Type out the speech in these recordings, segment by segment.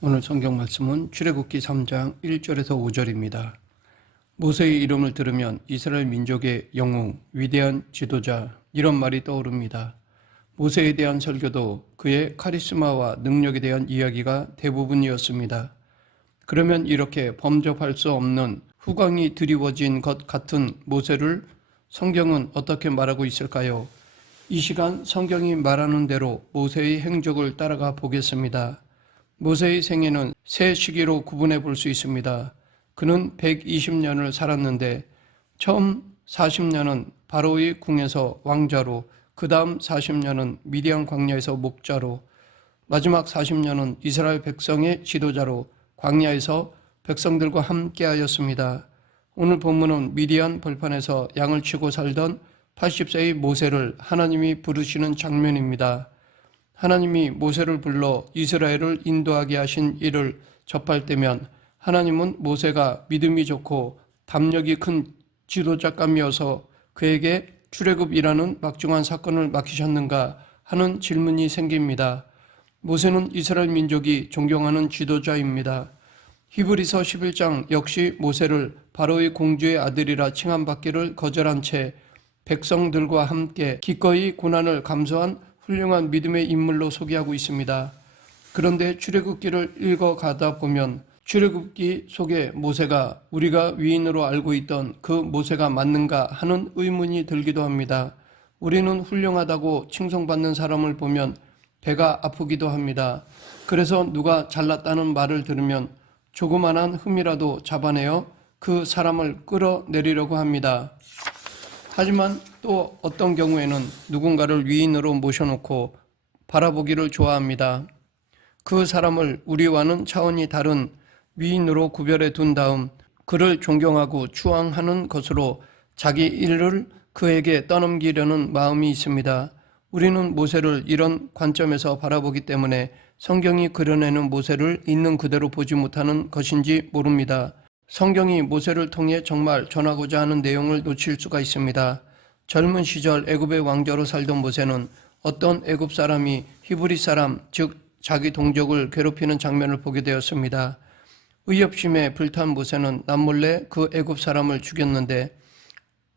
오늘 성경 말씀은 출애굽기 3장 1절에서 5절입니다. 모세의 이름을 들으면 이스라엘 민족의 영웅, 위대한 지도자 이런 말이 떠오릅니다. 모세에 대한 설교도 그의 카리스마와 능력에 대한 이야기가 대부분이었습니다. 그러면 이렇게 범접할 수 없는 후광이 드리워진 것 같은 모세를 성경은 어떻게 말하고 있을까요? 이 시간 성경이 말하는 대로 모세의 행적을 따라가 보겠습니다. 모세의 생애는 세 시기로 구분해 볼 수 있습니다. 그는 120년을 살았는데 처음 40년은 바로의 궁에서 왕자로, 그 다음 40년은 미디안 광야에서 목자로, 마지막 40년은 이스라엘 백성의 지도자로 광야에서 백성들과 함께하였습니다. 오늘 본문은 미디안 벌판에서 양을 치고 살던 80세의 모세를 하나님이 부르시는 장면입니다. 하나님이 모세를 불러 이스라엘을 인도하게 하신 일을 접할 때면 하나님은 모세가 믿음이 좋고 담력이 큰 지도자감이어서 그에게 출애굽이라는 막중한 사건을 맡기셨는가 하는 질문이 생깁니다. 모세는 이스라엘 민족이 존경하는 지도자입니다. 히브리서 11장 역시 모세를 바로의 공주의 아들이라 칭함받기를 거절한 채 백성들과 함께 기꺼이 고난을 감수한 훌륭한 믿음의 인물로 소개하고 있습니다. 그런데 출애굽기를 읽어가다 보면 출애굽기 속의 모세가 우리가 위인으로 알고 있던 그 모세가 맞는가 하는 의문이 들기도 합니다. 우리는 훌륭하다고 칭송받는 사람을 보면 배가 아프기도 합니다. 그래서 누가 잘났다는 말을 들으면 조그만한 흠이라도 잡아내어 그 사람을 끌어내리려고 합니다. 하지만 또 어떤 경우에는 누군가를 위인으로 모셔놓고 바라보기를 좋아합니다. 그 사람을 우리와는 차원이 다른 위인으로 구별해 둔 다음 그를 존경하고 추앙하는 것으로 자기 일을 그에게 떠넘기려는 마음이 있습니다. 우리는 모세를 이런 관점에서 바라보기 때문에 성경이 그려내는 모세를 있는 그대로 보지 못하는 것인지 모릅니다. 성경이 모세를 통해 정말 전하고자 하는 내용을 놓칠 수가 있습니다. 젊은 시절 애굽의 왕자로 살던 모세는 어떤 애굽 사람이 히브리 사람, 즉 자기 동족을 괴롭히는 장면을 보게 되었습니다. 의협심에 불탄 모세는 남몰래 그 애굽 사람을 죽였는데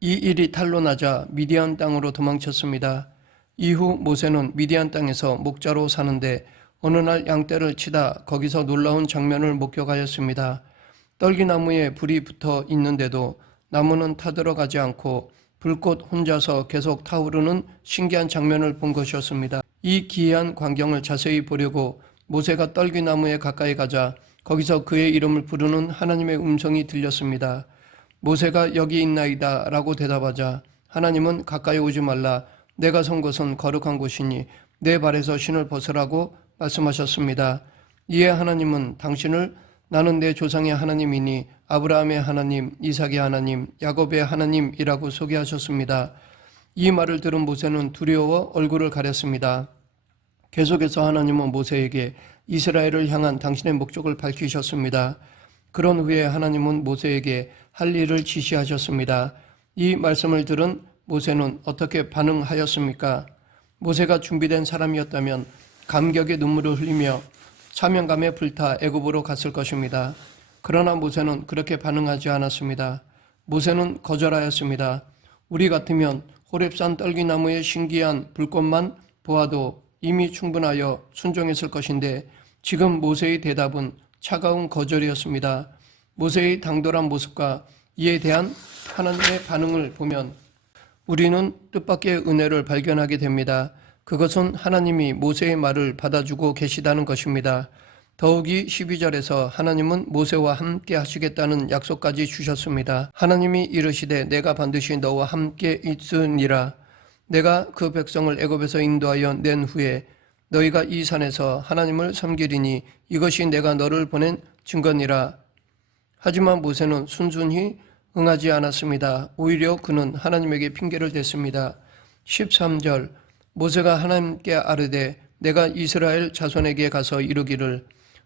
이 일이 탄로 나자 미디안 땅으로 도망쳤습니다. 이후 모세는 미디안 땅에서 목자로 사는데 어느 날 양떼를 치다 거기서 놀라운 장면을 목격하였습니다. 떨기나무에 불이 붙어 있는데도 나무는 타들어가지 않고 불꽃 혼자서 계속 타오르는 신기한 장면을 본 것이었습니다. 이 기이한 광경을 자세히 보려고 모세가 떨기나무에 가까이 가자 거기서 그의 이름을 부르는 하나님의 음성이 들렸습니다. 모세가 여기 있나이다 라고 대답하자 하나님은 가까이 오지 말라, 내가 선 곳은 거룩한 곳이니 내 발에서 신을 벗으라고 말씀하셨습니다. 이에 하나님은 당신을 나는 내 조상의 하나님이니 아브라함의 하나님, 이삭의 하나님, 야곱의 하나님이라고 소개하셨습니다. 이 말을 들은 모세는 두려워 얼굴을 가렸습니다. 계속해서 하나님은 모세에게 이스라엘을 향한 당신의 목적을 밝히셨습니다. 그런 후에 하나님은 모세에게 할 일을 지시하셨습니다. 이 말씀을 들은 모세는 어떻게 반응하였습니까? 모세가 준비된 사람이었다면 감격의 눈물을 흘리며 사명감에 불타 애굽으로 갔을 것입니다. 그러나 모세는 그렇게 반응하지 않았습니다. 모세는 거절하였습니다. 우리 같으면 호렙산 떨기나무의 신기한 불꽃만 보아도 이미 충분하여 순종했을 것인데 지금 모세의 대답은 차가운 거절이었습니다. 모세의 당돌한 모습과 이에 대한 하나님의 반응을 보면 우리는 뜻밖의 은혜를 발견하게 됩니다. 그것은 하나님이 모세의 말을 받아주고 계시다는 것입니다. 더욱이 12절에서 하나님은 모세와 함께 하시겠다는 약속까지 주셨습니다. 하나님이 이르시되 내가 반드시 너와 함께 있으니라. 내가 그 백성을 애굽에서 인도하여 낸 후에 너희가 이 산에서 하나님을 섬기리니 이것이 내가 너를 보낸 증거니라. 하지만 모세는 순순히 응하지 않았습니다. 오히려 그는 하나님에게 핑계를 댔습니다. 13절 모세가 하나님께 아뢰되 내가 이스라엘 자손에게 가서 이르기를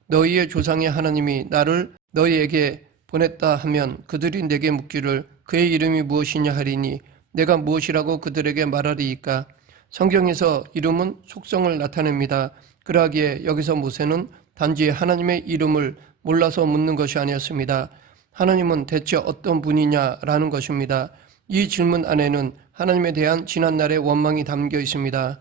너희의 조상의 하나님이 나를 너희에게 보냈다 하면 그들이 내게 묻기를 그의 이름이 무엇이냐 하리니 내가 무엇이라고 그들에게 말하리이까. 성경에서 이름은 속성을 나타냅니다. 그러하기에 여기서 모세는 단지 하나님의 이름을 몰라서 묻는 것이 아니었습니다. 하나님은 대체 어떤 분이냐라는 것입니다. 이 질문 안에는 하나님에 대한 지난날의 원망이 담겨 있습니다.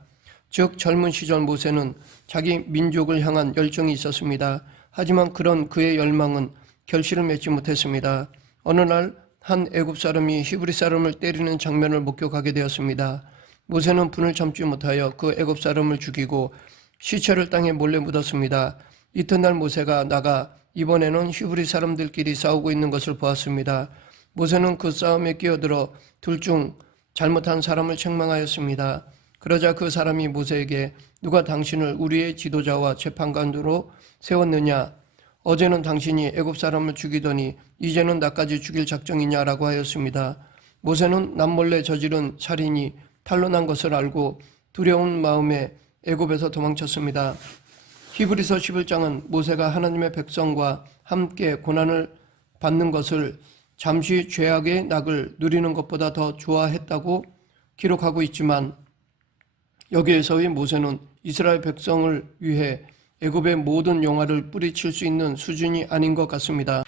즉 젊은 시절 모세는 자기 민족을 향한 열정이 있었습니다. 하지만 그런 그의 열망은 결실을 맺지 못했습니다. 어느 날 한 애굽 사람이 히브리 사람을 때리는 장면을 목격하게 되었습니다. 모세는 분을 참지 못하여 그 애굽 사람을 죽이고 시체를 땅에 몰래 묻었습니다. 이튿날 모세가 나가 이번에는 히브리 사람들끼리 싸우고 있는 것을 보았습니다. 모세는 그 싸움에 끼어들어 둘 중 잘못한 사람을 책망하였습니다. 그러자 그 사람이 모세에게 누가 당신을 우리의 지도자와 재판관으로 세웠느냐? 어제는 당신이 애굽 사람을 죽이더니 이제는 나까지 죽일 작정이냐라고 하였습니다. 모세는 남몰래 저지른 살인이 탄로난 것을 알고 두려운 마음에 애굽에서 도망쳤습니다. 히브리서 11장은 모세가 하나님의 백성과 함께 고난을 받는 것을 잠시 죄악의 낙을 누리는 것보다 더 좋아했다고 기록하고 있지만 여기에서의 모세는 이스라엘 백성을 위해 애굽의 모든 영화를 뿌리칠 수 있는 수준이 아닌 것 같습니다.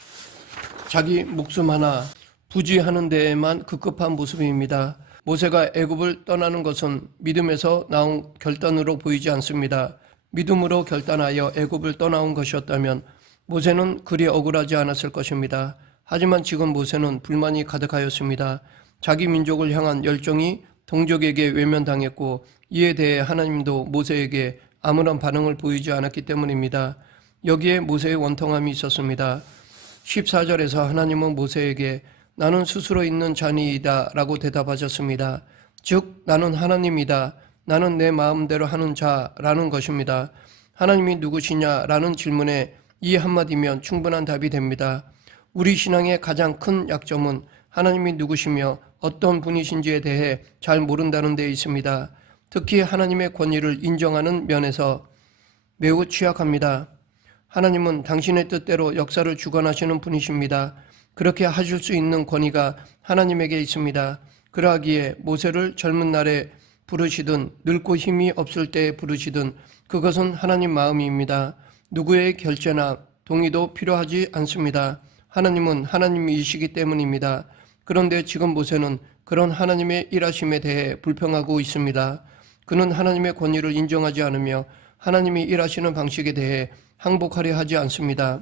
자기 목숨 하나 부지하는 데에만 급급한 모습입니다. 모세가 애굽을 떠나는 것은 믿음에서 나온 결단으로 보이지 않습니다. 믿음으로 결단하여 애굽을 떠나온 것이었다면 모세는 그리 억울하지 않았을 것입니다. 하지만 지금 모세는 불만이 가득하였습니다. 자기 민족을 향한 열정이 동족에게 외면당했고 이에 대해 하나님도 모세에게 아무런 반응을 보이지 않았기 때문입니다. 여기에 모세의 원통함이 있었습니다. 14절에서 하나님은 모세에게 나는 스스로 있는 자니이다 라고 대답하셨습니다. 즉 나는 하나님이다. 나는 내 마음대로 하는 자라는 것입니다. 하나님이 누구시냐라는 질문에 이 한마디면 충분한 답이 됩니다. 우리 신앙의 가장 큰 약점은 하나님이 누구시며 어떤 분이신지에 대해 잘 모른다는 데 있습니다. 특히 하나님의 권위를 인정하는 면에서 매우 취약합니다. 하나님은 당신의 뜻대로 역사를 주관하시는 분이십니다. 그렇게 하실 수 있는 권위가 하나님에게 있습니다. 그러하기에 모세를 젊은 날에 부르시든 늙고 힘이 없을 때에 부르시든 그것은 하나님 마음입니다. 누구의 결재나 동의도 필요하지 않습니다. 하나님은 하나님이시기 때문입니다. 그런데 지금 모세는 그런 하나님의 일하심에 대해 불평하고 있습니다. 그는 하나님의 권위를 인정하지 않으며 하나님이 일하시는 방식에 대해 항복하려 하지 않습니다.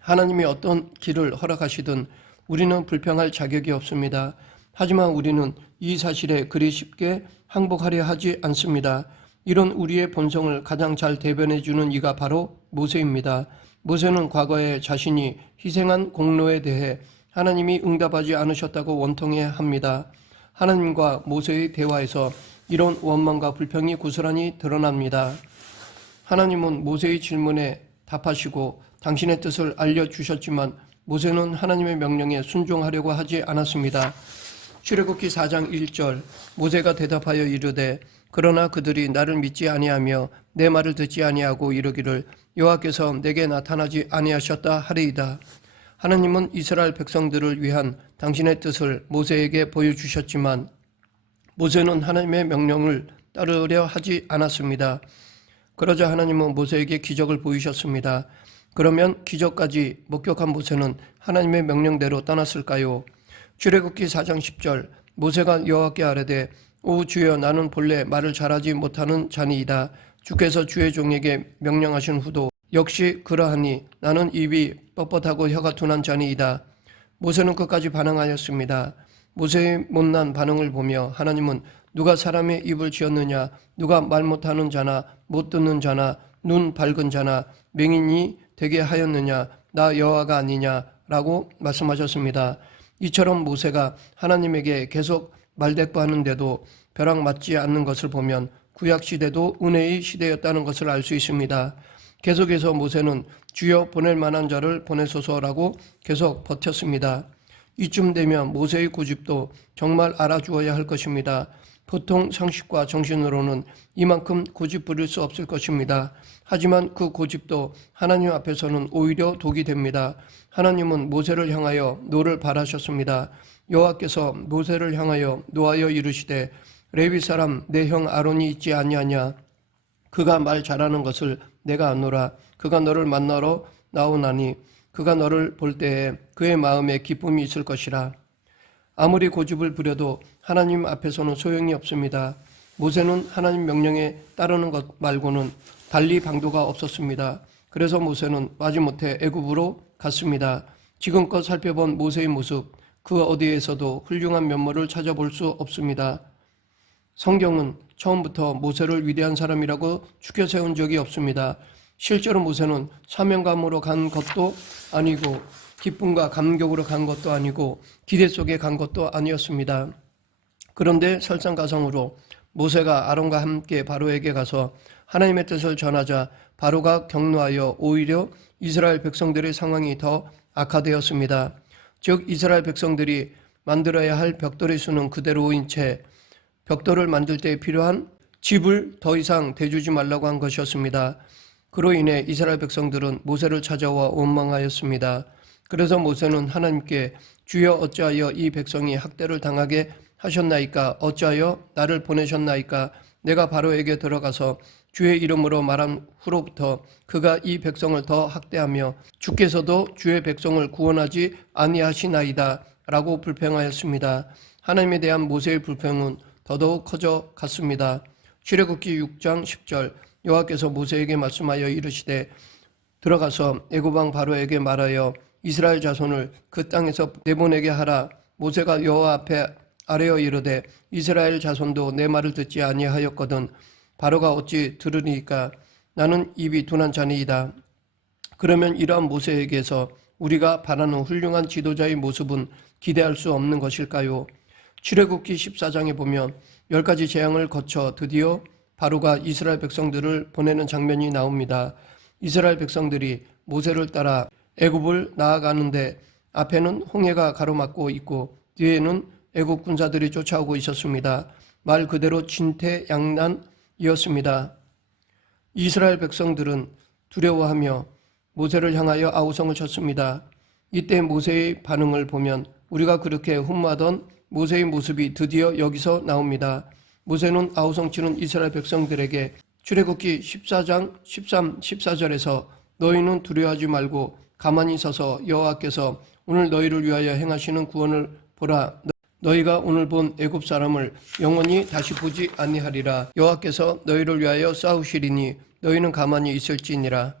하나님이 어떤 길을 허락하시든 우리는 불평할 자격이 없습니다. 하지만 우리는 이 사실에 그리 쉽게 항복하려 하지 않습니다. 이런 우리의 본성을 가장 잘 대변해주는 이가 바로 모세입니다. 모세는 과거에 자신이 희생한 공로에 대해 하나님이 응답하지 않으셨다고 원통해합니다. 하나님과 모세의 대화에서 이런 원망과 불평이 고스란히 드러납니다. 하나님은 모세의 질문에 답하시고 당신의 뜻을 알려주셨지만 모세는 하나님의 명령에 순종하려고 하지 않았습니다. 출애굽기 4장 1절 모세가 대답하여 이르되 그러나 그들이 나를 믿지 아니하며 내 말을 듣지 아니하고 이르기를 여호와께서 내게 나타나지 아니하셨다 하리이다. 하나님은 이스라엘 백성들을 위한 당신의 뜻을 모세에게 보여주셨지만 모세는 하나님의 명령을 따르려 하지 않았습니다. 그러자 하나님은 모세에게 기적을 보이셨습니다. 그러면 기적까지 목격한 모세는 하나님의 명령대로 떠났을까요? 출애굽기 4장 10절 모세가 여호와께 아뢰되 오 주여 나는 본래 말을 잘하지 못하는 자니이다. 주께서 주의 종에게 명령하신 후도 역시 그러하니 나는 입이 뻣뻣하고 혀가 둔한 자니이다. 모세는 끝까지 반항하였습니다. 모세의 못난 반응을 보며 하나님은 누가 사람의 입을 지었느냐 누가 말 못하는 자나 못 듣는 자나 눈 밝은 자나 맹인이 되게 하였느냐 나 여호와가 아니냐라고 말씀하셨습니다. 이처럼 모세가 하나님에게 계속 말대꾸하는데도 벼락 맞지 않는 것을 보면 구약시대도 은혜의 시대였다는 것을 알 수 있습니다. 계속해서 모세는 주여 보낼 만한 자를 보내소서라고 계속 버텼습니다. 이쯤 되면 모세의 고집도 정말 알아주어야 할 것입니다. 보통 상식과 정신으로는 이만큼 고집 부릴 수 없을 것입니다. 하지만 그 고집도 하나님 앞에서는 오히려 독이 됩니다. 하나님은 모세를 향하여 노를 바라셨습니다. 여호와께서 모세를 향하여 노하여 이르시되 레위 사람 내 형 아론이 있지 아니하냐 그가 말 잘하는 것을 내가 아노라. 그가 너를 만나러 나오나니 그가 너를 볼 때에 그의 마음에 기쁨이 있을 것이라. 아무리 고집을 부려도 하나님 앞에서는 소용이 없습니다. 모세는 하나님 명령에 따르는 것 말고는 달리 방도가 없었습니다. 그래서 모세는 마지못해 애굽으로 갔습니다. 지금껏 살펴본 모세의 모습, 그 어디에서도 훌륭한 면모를 찾아볼 수 없습니다. 성경은 처음부터 모세를 위대한 사람이라고 추켜 세운 적이 없습니다. 실제로 모세는 사명감으로 간 것도 아니고 기쁨과 감격으로 간 것도 아니고 기대 속에 간 것도 아니었습니다. 그런데 설상가상으로 모세가 아론과 함께 바로에게 가서 하나님의 뜻을 전하자 바로가 격노하여 오히려 이스라엘 백성들의 상황이 더 악화되었습니다. 즉 이스라엘 백성들이 만들어야 할 벽돌의 수는 그대로인 채 벽돌을 만들 때 필요한 집을 더 이상 대주지 말라고 한 것이었습니다. 그로 인해 이스라엘 백성들은 모세를 찾아와 원망하였습니다. 그래서 모세는 하나님께 주여 어찌하여 이 백성이 학대를 당하게 하셨나이까? 어찌하여 나를 보내셨나이까? 내가 바로에게 들어가서 주의 이름으로 말한 후로부터 그가 이 백성을 더 학대하며 주께서도 주의 백성을 구원하지 아니하시나이다 라고 불평하였습니다. 하나님에 대한 모세의 불평은 더더욱 커져 갔습니다. 출애굽기 6장 10절 여호와께서 모세에게 말씀하여 이르시되 들어가서 애굽 왕 바로에게 말하여 이스라엘 자손을 그 땅에서 내보내게 하라. 모세가 여호와 앞에 아뢰어 이르되 이스라엘 자손도 내 말을 듣지 아니하였거든 바로가 어찌 들으리까? 나는 입이 둔한 자니이다. 그러면 이러한 모세에게서 우리가 바라는 훌륭한 지도자의 모습은 기대할 수 없는 것일까요? 출애굽기 14장에 보면 10가지 재앙을 거쳐 드디어 바로가 이스라엘 백성들을 보내는 장면이 나옵니다. 이스라엘 백성들이 모세를 따라 애굽을 나아가는데 앞에는 홍해가 가로막고 있고 뒤에는 애굽 군사들이 쫓아오고 있었습니다. 말 그대로 진퇴양난이었습니다. 이스라엘 백성들은 두려워하며 모세를 향하여 아우성을 쳤습니다. 이때 모세의 반응을 보면 우리가 그렇게 흠모하던 모세의 모습이 드디어 여기서 나옵니다. 모세는 아우성치는 이스라엘 백성들에게 출애굽기 14장 13, 14절에서 너희는 두려워하지 말고 가만히 서서 여호와께서 오늘 너희를 위하여 행하시는 구원을 보라. 너희가 오늘 본 애굽 사람을 영원히 다시 보지 아니하리라. 여호와께서 너희를 위하여 싸우시리니 너희는 가만히 있을지니라.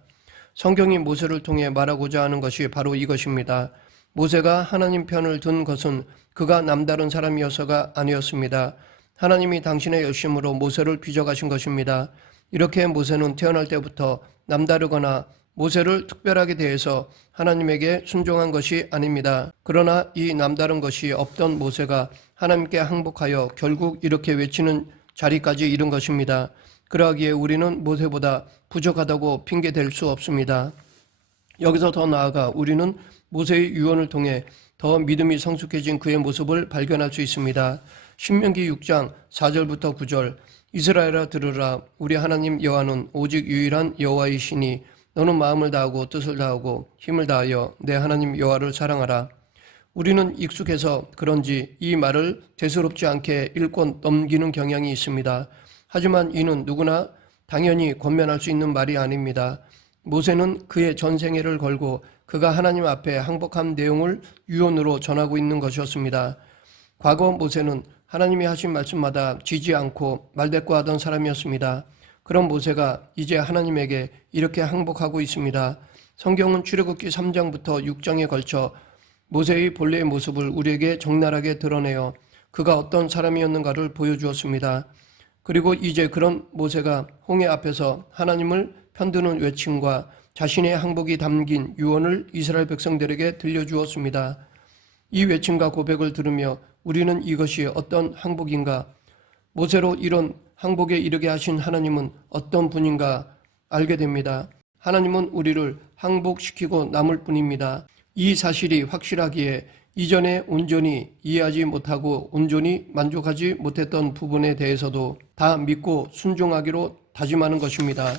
성경이 모세를 통해 말하고자 하는 것이 바로 이것입니다. 모세가 하나님 편을 든 것은 그가 남다른 사람이어서가 아니었습니다. 하나님이 당신의 열심으로 모세를 빚어가신 것입니다. 이렇게 모세는 태어날 때부터 남다르거나 모세를 특별하게 대해서 하나님에게 순종한 것이 아닙니다. 그러나 이 남다른 것이 없던 모세가 하나님께 항복하여 결국 이렇게 외치는 자리까지 이른 것입니다. 그러하기에 우리는 모세보다 부족하다고 핑계댈 수 없습니다. 여기서 더 나아가 우리는 모세의 유언을 통해 더 믿음이 성숙해진 그의 모습을 발견할 수 있습니다. 신명기 6장 4절부터 9절 이스라엘아 들으라. 우리 하나님 여호와는 오직 유일한 여호와이시니 너는 마음을 다하고 뜻을 다하고 힘을 다하여 내 하나님 여호와를 사랑하라. 우리는 익숙해서 그런지 이 말을 대수롭지 않게 읽고 넘기는 경향이 있습니다. 하지만 이는 누구나 당연히 권면할 수 있는 말이 아닙니다. 모세는 그의 전생애를 걸고 그가 하나님 앞에 항복한 내용을 유언으로 전하고 있는 것이었습니다. 과거 모세는 하나님이 하신 말씀마다 지지 않고 말대꾸하던 사람이었습니다. 그런 모세가 이제 하나님에게 이렇게 항복하고 있습니다. 성경은 출애굽기 3장부터 6장에 걸쳐 모세의 본래의 모습을 우리에게 적나라하게 드러내어 그가 어떤 사람이었는가를 보여주었습니다. 그리고 이제 그런 모세가 홍해 앞에서 하나님을 편드는 외침과 자신의 항복이 담긴 유언을 이스라엘 백성들에게 들려주었습니다. 이 외침과 고백을 들으며 우리는 이것이 어떤 항복인가, 모세로 이런 항복에 이르게 하신 하나님은 어떤 분인가 알게 됩니다. 하나님은 우리를 항복시키고 남을 뿐입니다. 이 사실이 확실하기에 이전에 온전히 이해하지 못하고 온전히 만족하지 못했던 부분에 대해서도 다 믿고 순종하기로 다짐하는 것입니다.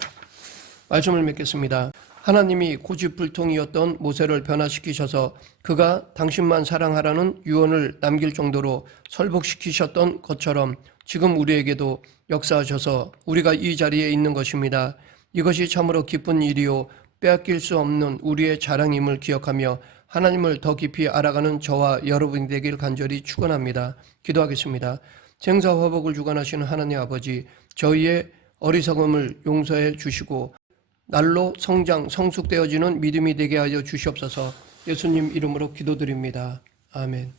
말씀을 맺겠습니다. 하나님이 고집불통이었던 모세를 변화시키셔서 그가 당신만 사랑하라는 유언을 남길 정도로 설복시키셨던 것처럼 지금 우리에게도 역사하셔서 우리가 이 자리에 있는 것입니다. 이것이 참으로 기쁜 일이요 빼앗길 수 없는 우리의 자랑임을 기억하며 하나님을 더 깊이 알아가는 저와 여러분이 되길 간절히 축원합니다. 기도하겠습니다. 생사화복을 주관하시는 하나님 아버지, 저희의 어리석음을 용서해 주시고 날로 성장 성숙되어지는 믿음이 되게 하여 주시옵소서. 예수님 이름으로 기도드립니다. 아멘.